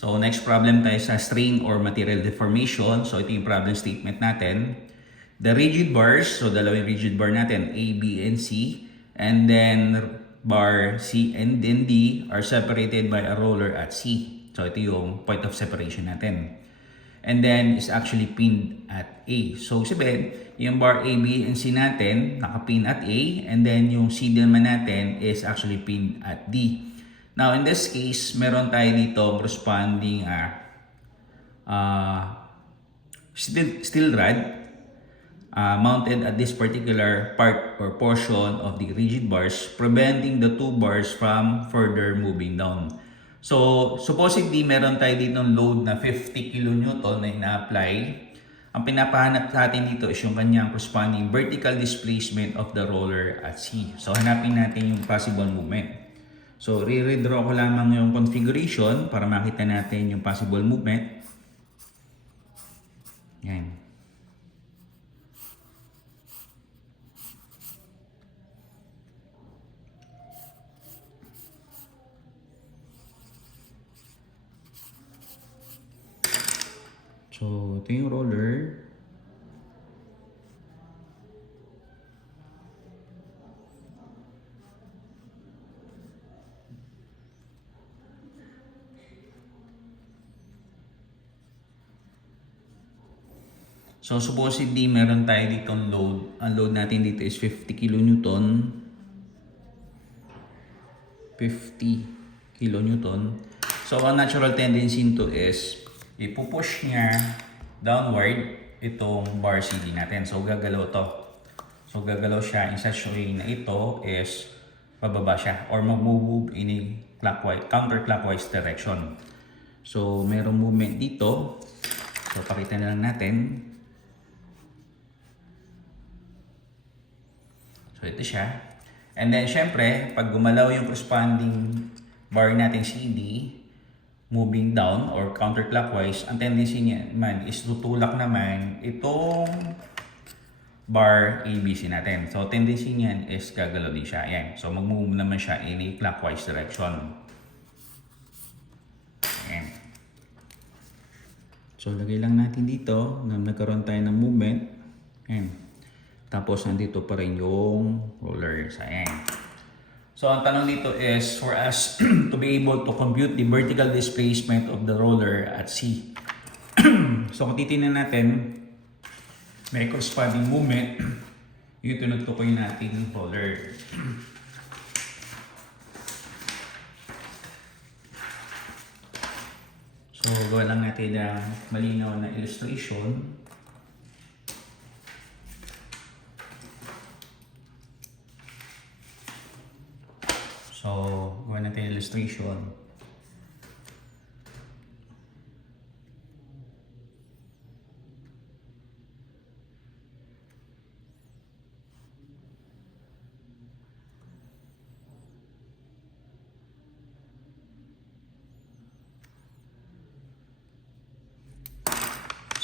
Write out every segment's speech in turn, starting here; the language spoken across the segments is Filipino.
So next problem tayo sa strain or material deformation. So ito yung problem statement natin. The rigid bars, so dalawang rigid bar natin, A, B, and C. And then bar C and then D are separated by a roller at C. So ito yung point of separation natin. And then is actually pinned at A. So sabihin, yung bar A, B, and C natin nakapin at A. And then yung C naman natin is actually pinned at D. Now in this case, meron tayo dito corresponding steel rod mounted at this particular part or portion of the rigid bars, preventing the two bars from further moving down. So, supposedly, meron tayo dito ng load na 50 kN na ina-apply. Ang pinapahanap natin dito is yung kanyang corresponding vertical displacement of the roller at C. So, hanapin natin yung possible movement. So, re-redraw ko lamang yung configuration para makita natin yung possible movement. Yan. So, ito yung roller. So, supposedly, meron tayo ditong load. Ang load natin dito is 50 kN. 50 kN. So, ang natural tendency nito is ipupush niya downward itong bar CD natin. So, gagalaw to. So, gagalaw siya in such a way na ito is pababa siya or mag-move in a clockwise, counterclockwise direction. So, merong movement dito. So, pakita na lang natin. So, ito siya. And then, syempre, pag gumalaw yung corresponding bar natin CD, moving down or counterclockwise, ang tendency niya man is tutulak naman itong bar ABC natin. So, tendency niyan is gagalaw din siya. Ayan. So, mag-move naman siya in a clockwise direction. Ayan. So, lagay lang natin dito na nagkaroon tayo ng movement. Ayan. Tapos, nandito pa rin yung rollers. Ayan. So, ang tanong dito is for us to be able to compute the vertical displacement of the roller at C. So, kung titignan natin, may corresponding movement, yung tinutukoy natin yung roller. So, gawa lang natin ng malinaw na illustration. So, gawa natin illustration.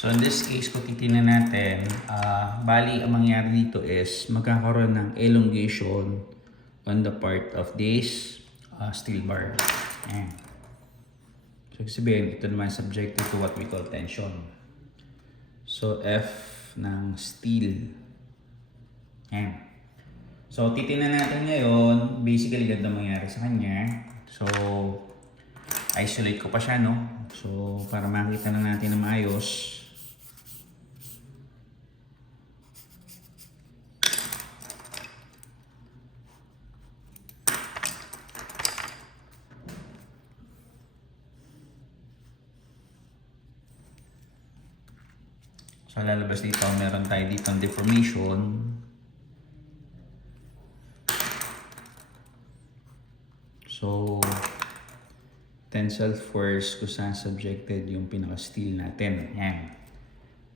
So, in this case, kung titignan natin, bali, ang mangyari dito is magkakaroon ng elongation on the part of this steel bar. Ayan. So, sabihin, ito naman subjected to what we call tension. So, F ng steel. Ayan. So, titignan natin ngayon, basically, ganda mangyari sa kanya. So, isolate ko pa siya, no? So, para makita na natin na maayos. So, lalabas dito, meron tayo dito ang deformation. So, tensile force kung saan subjected yung pinaka-steel natin. Yan.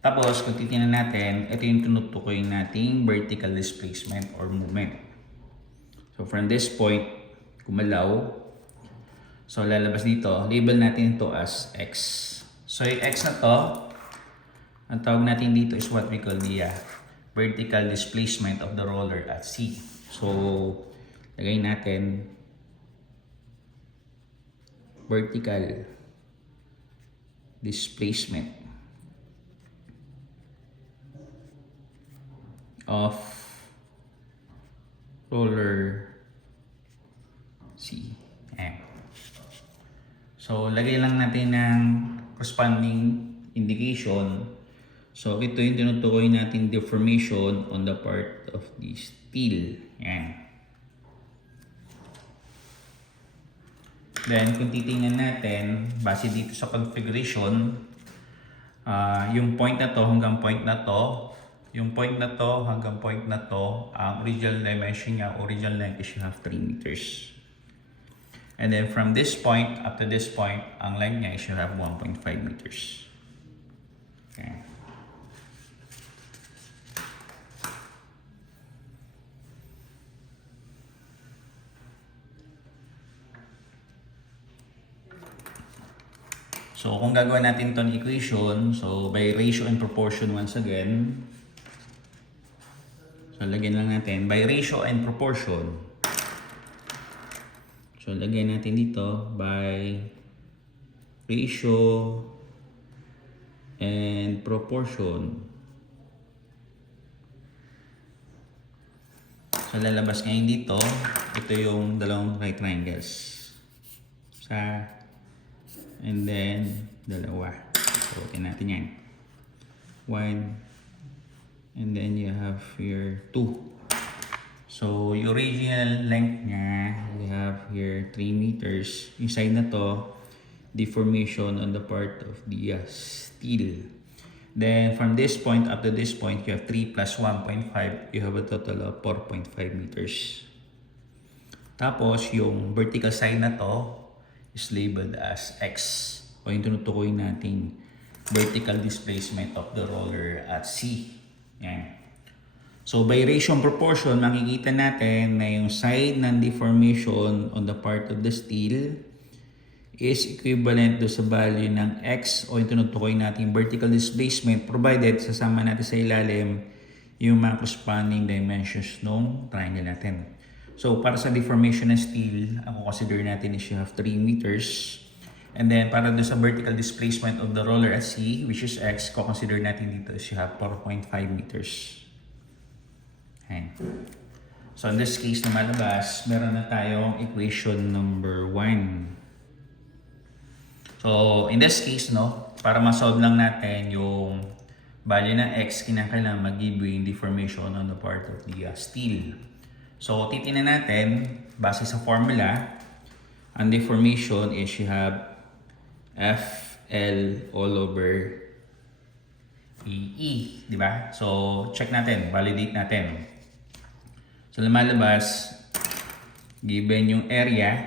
Tapos, kung titignan natin, ito yung tinutukoy nating vertical displacement or movement. So, from this point, gumalaw. So, lalabas dito, label natin ito as X. So, yung X na to, ang tawag natin dito is what we call the vertical displacement of the roller at C. So, lagay natin vertical displacement of roller C. Ayan. So, lagay lang natin ng corresponding indication. So, ito yung tinutukoy natin deformation on the part of the steel. Ayan. Then, kung titingnan natin, base dito sa configuration, yung point na to hanggang point na to, yung point na to hanggang point na to, ang original dimension niya, original length is you have 3 meters. And then from this point up to this point, ang length niya is you have 1.5 meters. Okay. So, kung gagawin natin itong equation, so by ratio and proportion once again, so lagyan lang natin, by ratio and proportion. So, lagyan natin dito, by ratio and proportion. So, lalabas ngayon dito, ito yung dalawang right triangles. And then, dalawa. So, okay natin yan. 1. And then, you have here 2. So, yung original length niya, you have here 3 meters. Yung side na to, deformation on the part of the steel. Then, from this point up to this point, you have 3 plus 1.5. You have a total of 4.5 meters. Tapos, yung vertical side na to, is labeled as X o yung tinutukoy nating vertical displacement of the roller at C. Yan. So by ratio and proportion, makikita natin na yung side ng deformation on the part of the steel is equivalent do sa value ng X o yung tinutukoy nating vertical displacement provided sasama natin sa ilalim yung mga corresponding dimensions ng triangle natin. So, para sa deformation ng steel, ang consider natin is you have 3 meters. And then, para doon sa vertical displacement of the roller at C, which is X, consider natin dito is you have 4.5 meters. Ayan. So, in this case na malabas, meron na tayong equation number 1. So, in this case, no, para ma-solve lang natin yung value ng X, kinakailangan mag-give yung deformation on the part of the steel. So, titingnan natin, base sa formula, ang deformation is you have FL all over EE, di ba? So, check natin, validate natin. So, lumalabas, given yung area,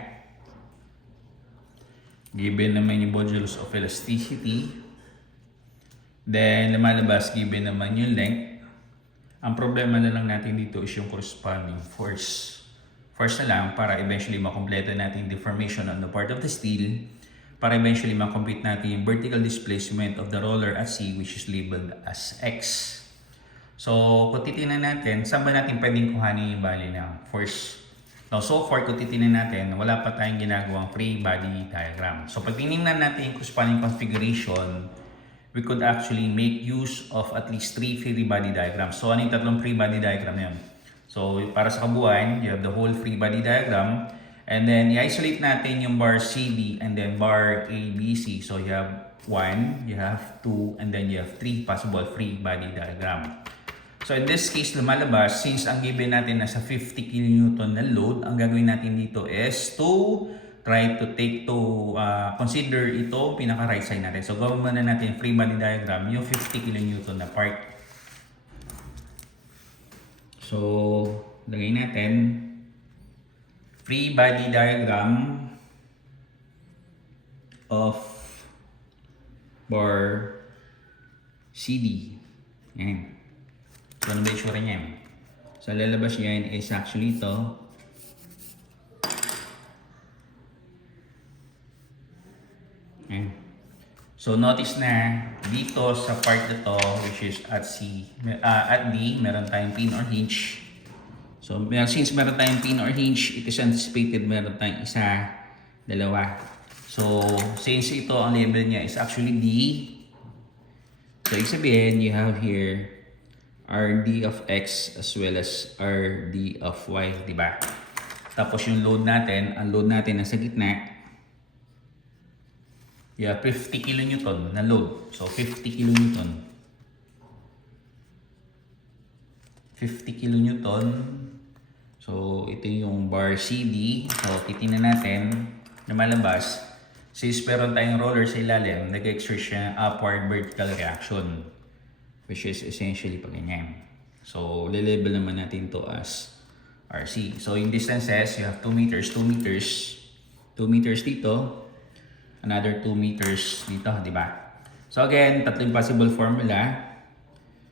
given naman yung modulus of elasticity, then lumalabas, given naman yung length. Ang problema na lang natin dito is yung corresponding force. Force na lang para eventually makompleto natin deformation on the part of the steel, para eventually makompute natin yung vertical displacement of the roller at C, which is labeled as X. So, kung titingnan natin, saan ba natin pwedeng kuhanin yung value ng force? Now, so far, kung titingnan natin, wala pa tayong ginagawang free body diagram. So, pag tinignan natin yung corresponding configuration, we could actually make use of at least 3 free body diagrams. So, ano yung tatlong free body diagram na yun? So, para sa kabuuan, you have the whole free body diagram. And then, i-isolate natin yung bar CD and then bar ABC. So, you have 1, you have 2, and then you have 3 possible free body diagram. So, in this case, lumalabas, since ang given natin nasa 50 kN na load, ang gagawin natin dito is to try to consider ito pinaka right side natin. So, gawin muna natin free body diagram, yung 50 kN na part. So, lagay natin free body diagram of bar CD. Yan. So, ano ba yung sure niya? So, lalabas yan is actually ito. So, notice na dito sa part na to, which is at C, at D, meron tayong pin or hinge. So, since meron tayong pin or hinge, it is anticipated meron tayong isa, dalawa. So, since ito ang label niya is actually D, so ibig sabihin, you have here RD of X as well as RD of Y, di ba? Tapos yung load natin, ang load natin nasa gitna, you have 50 kN na load. So, 50 kN. 50 kN. So, ito yung bar CD. So, titingnan natin na malabas. Since meron tayong roller sa ilalim, nag-exert siya upward vertical reaction, which is essentially pag ganyan. So, lilabel naman natin to as RC. So, yung distances, you have 2 meters, 2 meters, 2 meters dito, another 2 meters dito, di ba? So, again, tatlong possible formula.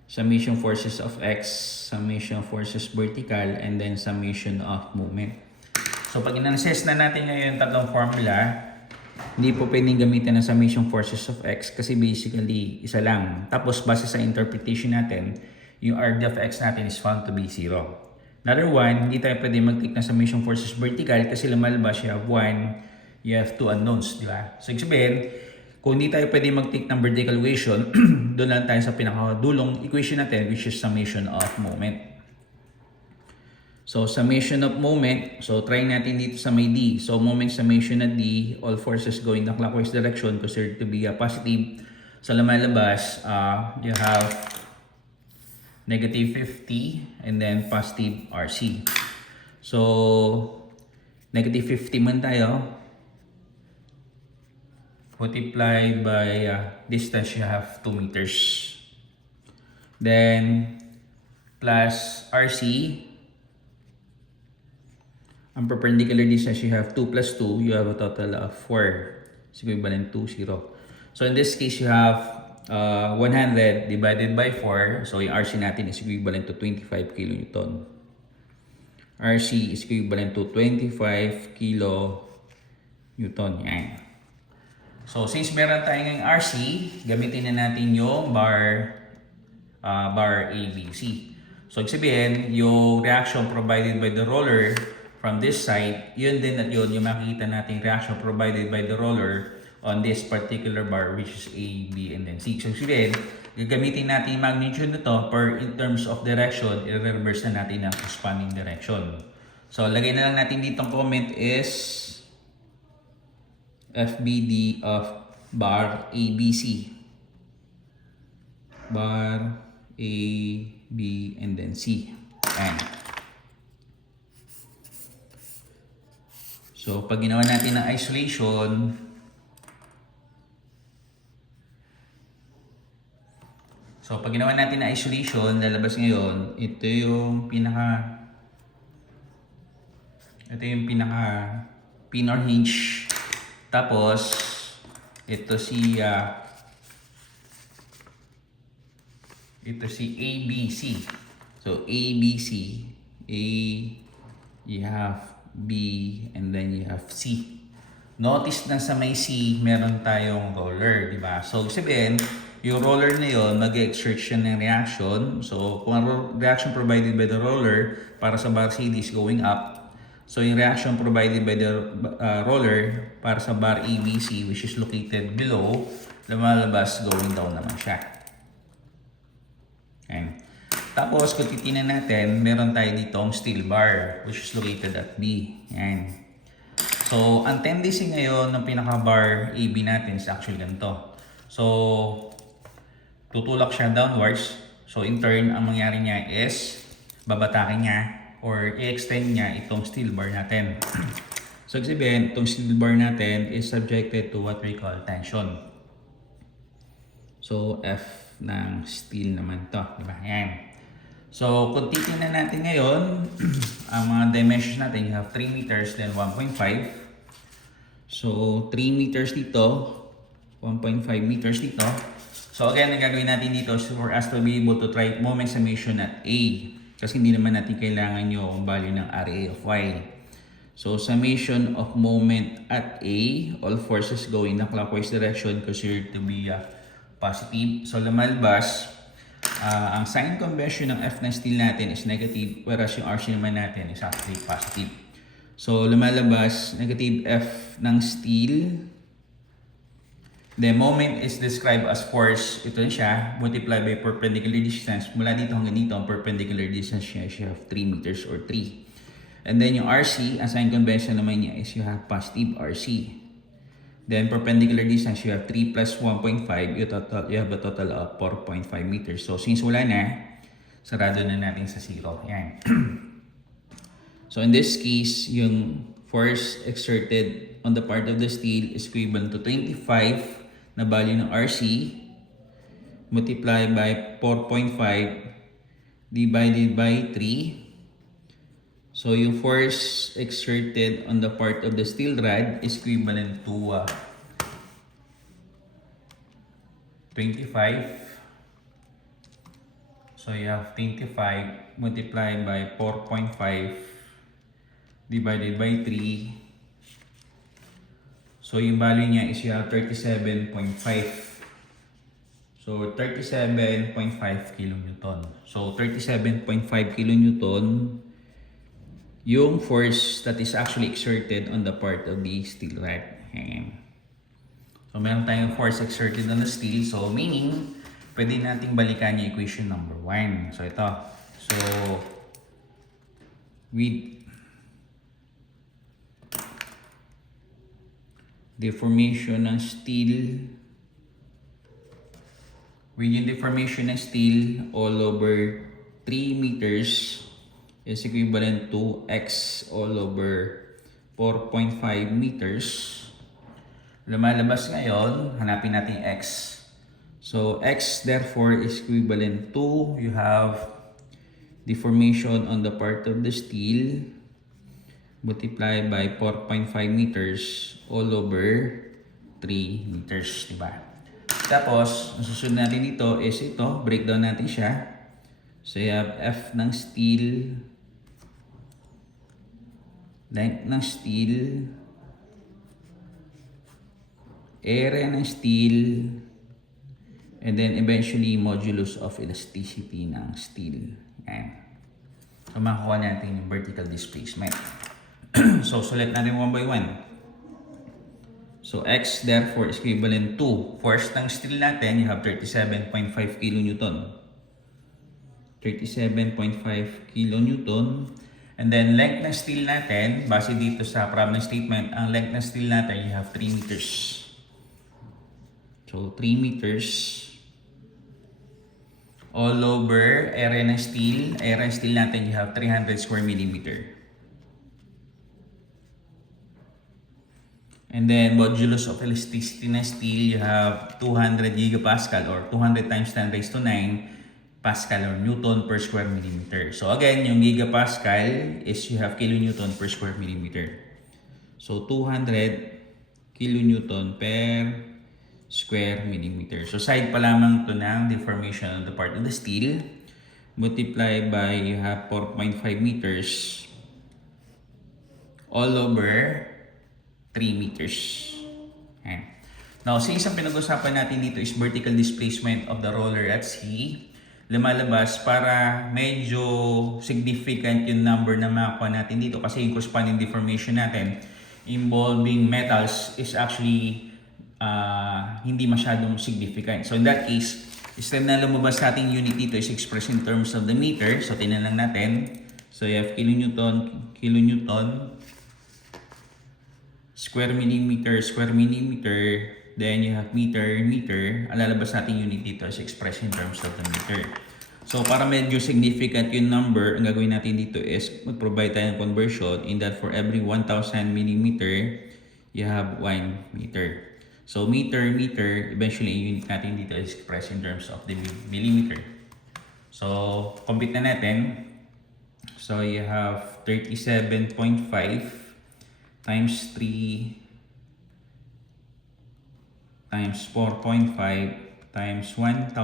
Summation forces of X, summation forces vertical, and then summation of movement. So, pag in-assess na natin ngayon yung tatlong formula, hindi po pwedeng gamitin ang summation forces of X kasi basically isa lang. Tapos base sa interpretation natin, yung RD of X natin is found to be 0. Another one, hindi tayo pwede mag-take ng summation forces vertical kasi lumalabas you have 1, you have 2 unknowns, di ba? So, ibig sabihin, kung hindi tayo pwede mag-take ng vertical equation, doon lang tayo sa pinakadulong equation natin which is summation of moment. So, summation of moment. So, try natin dito sa may D. So, moment summation at D, all forces going the clockwise direction considered to be a positive. So, lumalabas, you have negative 50 and then positive RC. So, negative 50 man tayo. Multiply by distance, you have 2 meters. Then, plus RC. Ang perpendicular distance, you have 2 plus 2, you have a total of 4. It's equivalent to 0. So in this case, you have 100 divided by 4. So yung RC natin is equivalent to 25 kN. RC is equivalent to 25 kN. Yan. So since meron tayo ngayong RC, gamitin na natin yung bar ABC. So ibig sabihin, yung reaction provided by the roller from this side, yun din at yun yung makikita natin reaction provided by the roller on this particular bar which is A, B, and then C. So sabihin, gagamitin natin yung magnitude na to per in terms of direction, i-reverse na natin ang corresponding direction. So lagay na lang natin dito ang comment is FBD of bar ABC. Bar A, B, and then C. Ayan. So, pag ginawa natin ng isolation, lalabas ngayon, ito yung pinaka pin or hinge. Tapos, ito si ABC. So, ABC. A, you have B, and then you have C. Notice na sa may C, meron tayong roller, di ba? So, sabihin, yung roller na yun, mag-exert siya ng reaction. So, kung ang reaction provided by the roller para sa bar CD is going up, so yung reaction provided by the roller para sa bar ABC, which is located below, lumalabas going down naman siya. Okay. Tapos, kung titignan natin, meron tayo ditong steel bar, which is located at B. Yan. So, ang tendency ngayon ng pinaka-bar AB natin is actually ganito. So, tutulak siya downwards. So, in turn, ang mangyari niya is, babatakin niya or i-extend niya itong steel bar natin. So, sabihin, itong steel bar natin is subjected to what we call tension. So, F ng steel naman to. Diba? Yan. So, kung titignan natin ngayon, ang mga dimensions natin, you have 3 meters, then 1.5. So, 3 meters dito, 1.5 meters dito. So, again, ang gagawin natin dito is for us to be able to try moment summation at A. Kasi hindi naman natin kailangan yung value ng RA of Y. So, summation of moment at A, all forces go in the clockwise direction considered to be positive. So, lumalabas, ang sign convention ng F ng steel natin is negative, whereas yung RC naman natin is actually positive. So, lumalabas, negative F ng steel The moment is described as force, ito na siya, multiplied by perpendicular distance. Mula dito hanggang dito, ang perpendicular distance niya is you have 3 meters or 3. And then yung RC, ang sign convention naman niya is you have positive RC. Then perpendicular distance, you have 3 plus 1.5, you have a total of 4.5 meters. So since wala na, sarado na natin sa 0. Yan. So in this case, yung force exerted on the part of the steel is equivalent to 25 na value ng RC multiplied by 4.5 divided by 3. So yung force exerted on the part of the steel rod is equivalent to 25. So you have 25 multiplied by 4.5 divided by 3. So yung value niya is you have 37.5. So 37.5 kilonewton. So 37.5 kilonewton yung force that is actually exerted on the part of the steel rod. So meron tayong force exerted on the steel. So meaning, pwede nating balikan yung equation number 1. So ito. So with deformation ng steel, with yung deformation ng steel all over 3 meters is equivalent to x all over 4.5 meters. Lumalabas ngayon, hanapin natin x. So x therefore is equivalent to, you have deformation on the part of the steel multiplied by 4.5 meters all over 3 meters, diba? Tapos, ang susunod natin dito is ito, breakdown natin siya. So you have F ng steel, length ng steel, area ng steel, and then eventually modulus of elasticity ng steel. Yan. So makukuha natin yung vertical displacement. So sulit natin one by one. So X therefore is equivalent to force ng steel natin, you have 37.5 kilonewton. 37.5 kilonewton. And then length ng steel natin, base dito sa problem statement, ang length ng steel natin, you have 3 meters. So 3 meters all over area ng steel. Area ng steel natin, you have 300 square millimeter. And then modulus of elasticity ng steel, you have 200 gigapascal or 200 times 10 raised to 9 Pascal or Newton per square millimeter. So again, yung gigapascal is you have kilonewton per square millimeter. So 200 kilonewton per square millimeter. So side pa lamang to ng deformation of the part of the steel. Multiply by, you have 4.5 meters all over 3 meters. Ayan. Now, since ang pinag-usapan natin dito is vertical displacement of the roller at sea, lumalabas para medyo significant yung number na makakuha natin dito kasi yung corresponding deformation natin involving metals is actually hindi masyadong significant. So in that case, instead na lumabas sa ating unit dito is expressed in terms of the meter. So tingnan lang natin. So you have kilonewton, square millimeter, then you have meter. Ang lalabas natin unit dito is expressed in terms of the meter. So para medyo significant yung number, ang gagawin natin dito is mag-provide tayo ng conversion in that for every 1,000 millimeter, you have 1 meter. So meter, eventually yung unit natin dito is expressed in terms of the millimeter. So compute na natin. So you have 37.5 times 3 times 4.5 times 1,000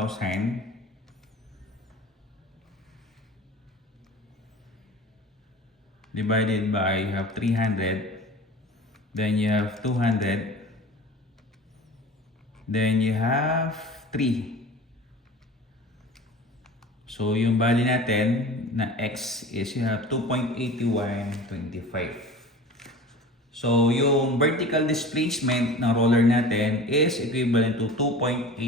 divided by, you have 300, then you have 200, then you have 3. So yung value natin na x is you have 2.8125. So, yung vertical displacement ng roller natin is equivalent to 2.8125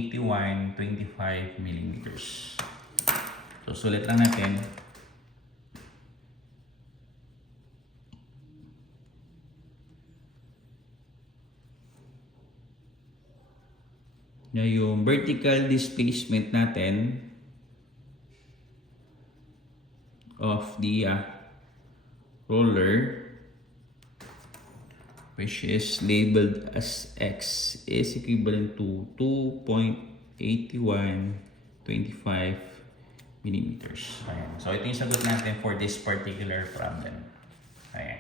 millimeters. So, sulit lang natin. Na yung vertical displacement natin of the roller, which is labeled as X, is equivalent to 2.8125 millimeters. Ayan. So, ito yung sagot natin for this particular problem. Ayan.